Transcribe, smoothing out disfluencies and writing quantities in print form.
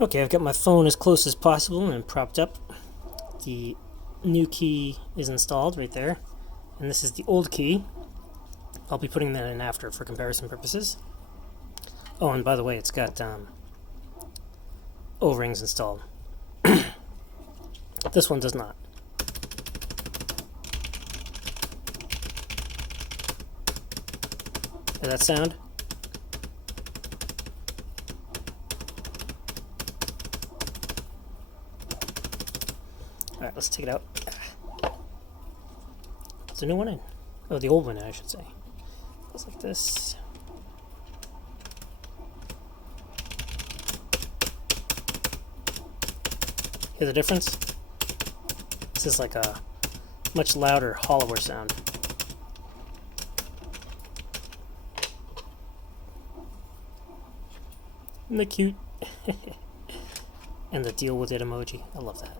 Okay, I've got my phone as close as possible and propped up. The new key is installed right there, and this is the old key. I'll be putting that in after for comparison purposes. Oh, and by the way, it's got O-rings installed. This one does not. Hear that sound? Alright, let's take it out. There's a new one in. Oh, the old one in, I should say. Goes like this. Hear the difference? This is like a much louder, hollower sound. Isn't that cute? And the deal with it emoji. I love that.